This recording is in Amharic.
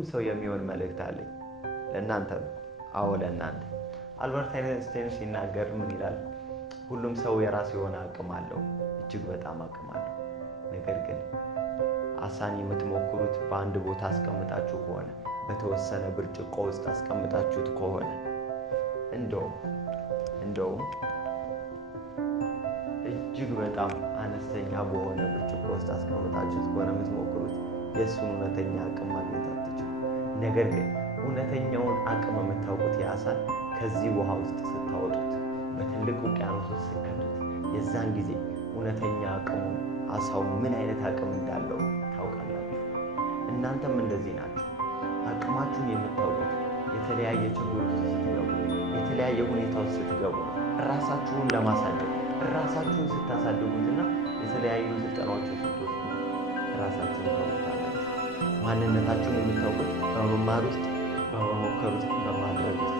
ለሁሉም ሰው የሚሆን መልእክት አለኝ። ለእናንተ ነው። አዎ ለእናንተ። አልበርት አይንስታይን ሲናገር ምን ይላል? ሁሉም ሰው የራሱ የሆነ አቅም አለው፣ እጅግ በጣም አቅም አለው። ነገር ግን አሳን የምትሞክሩት በአንድ ቦታ አስቀምጣችሁ ከሆነ፣ በተወሰነ ብርጭቆ ውስጥ አስቀምጣችሁት ከሆነ እንደውም እጅግ በጣም አነስተኛ በሆነ ብርጭቆ ውስጥ አስቀምጣችሁት ከሆነ የምትሞክሩት የእሱን እውነተኛ አቅም ማግኘት አትችሉም። ነገር ግን እውነተኛውን አቅም የምታውቁት የአሳን ከዚህ ውሃ ውስጥ ስታወጡት፣ በትልቅ ውቅያኖስ ውስጥ ስትከቱት፣ የዛን ጊዜ እውነተኛ አቅሙን አሳው ምን አይነት አቅም እንዳለው ታውቃላችሁ። እናንተም እንደዚህ ናችሁ። አቅማችሁን የምታውቁት የተለያየ ችግር ውስጥ ስትገቡ፣ የተለያየ ሁኔታ ውስጥ ስትገቡ ነው። ራሳችሁን ለማሳደግ ራሳችሁን ስታሳድጉትና የተለያዩ ስልጠናዎችን ስትወስዱ ራሳችሁን ታውቁታላችሁ። ማንነታችሁን የምታውቁት በመማር ውስጥ፣ በመሞከር ውስጥ፣ በማድረግ ውስጥ